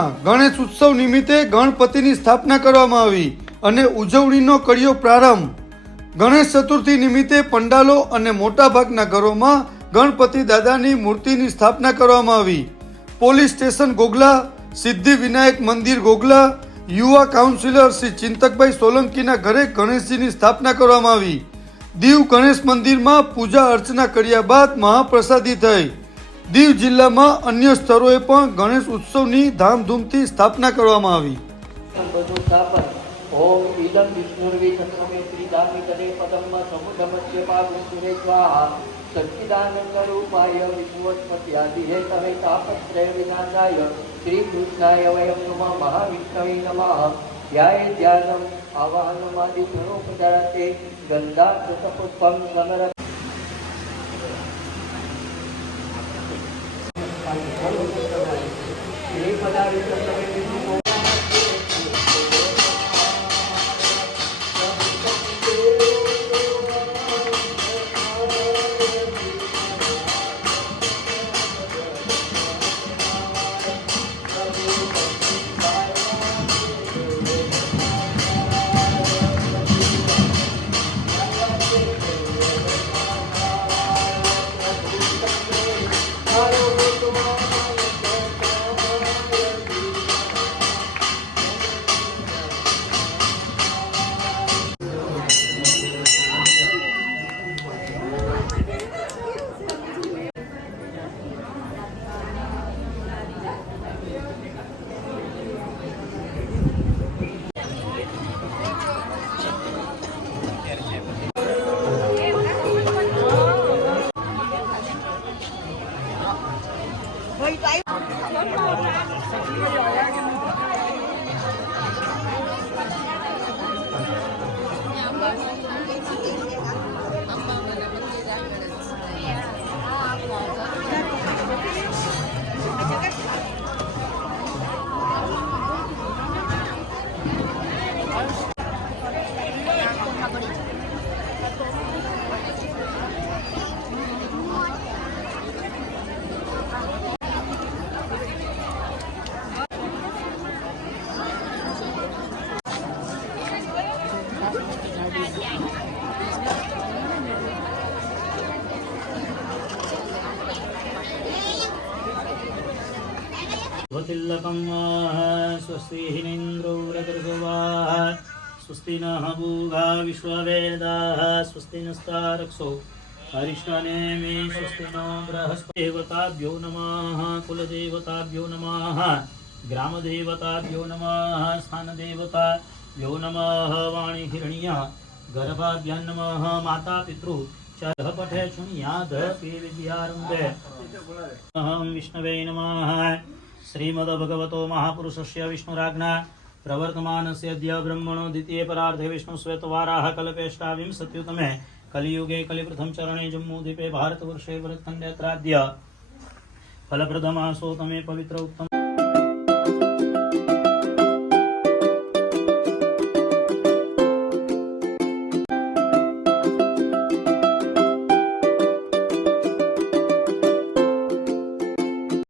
ગામમાં ગણેશ ઉત્સવ નિમિત્તે ગણપતિની સ્થાપના કરવામાં આવી અને ઉજવણીનો કર્યો પ્રારંભ। ગણેશ ચતુર્થી નિમિત્તે પંડાલો અને મોટાભાગના ઘરોમાં ગણપતિ દાદાની મૂર્તિની સ્થાપના કરવામાં આવી। પોલીસ સ્ટેશન ગોગલા, સિદ્ધિ વિનાયક મંદિર ગોગલા, યુવા કાઉન્સિલર શ્રી ચિંતકભાઈ સોલંકીના ઘરે ગણેશજીની સ્થાપના કરવામાં આવી। દીવ ગણેશ મંદિરમાં પૂજા અર્ચના કર્યા બાદ મહાપ્રસાદી થઈ। દીવ જિલ્લામાં અન્ય સ્થળોએ પણ ગણેશ ઉત્સવની ધામધૂમથી સ્થાપના કરવામાં આવી। ओम इदं विष्णुर्विष्णुमे श्रीदामितरे पदम समुद्रमध्य पावसुरे स्वाहा सच्चिदानंदरूपाय विष्णुवत्पत्यादिहेतवे तापत्रय विनाशाय श्रीकृष्णाय वयं नमः महाविष्णवे नमः। ध्याये ध्यानम् आवाहनमादिस्वरूपधरते गन्धाकृतपुष्पं समर तिलकं स्वस्ति हिनेन्द्रो रघुर्गवाः स्वस्ति नः भूगा विश्ववेदाः स्वस्ति नस्तारक्षो हरिष्ठनेमि स्वस्ति नो बृहस्पतिदेवताभ्यो नमः कुलदेवताभ्यो नमः ग्रामदेवताभ्यो नमः स्थानदेवताभ्यो नमः वाणी हिरण्यः गर्भाभ्यां नमः माता पितृ च पठे शुण्याद विद्यारम्भे अहं विष्णवे नमः। श्रीमद्भगवतो महापुरुषस्य विष्णुराज्ञा प्रवर्तमानस्य अद्य ब्रह्मणो द्वितीये परार्धे विष्णुश्वेतवाराः कल्पेष्टाविंशत्युत्तमे कलियुगे कलिप्रथम चरणे जम्मूद्वीपे भारतवर्षे भरतखण्डेत्राद्य फलप्रदमासो तमे पवित्र उत्तम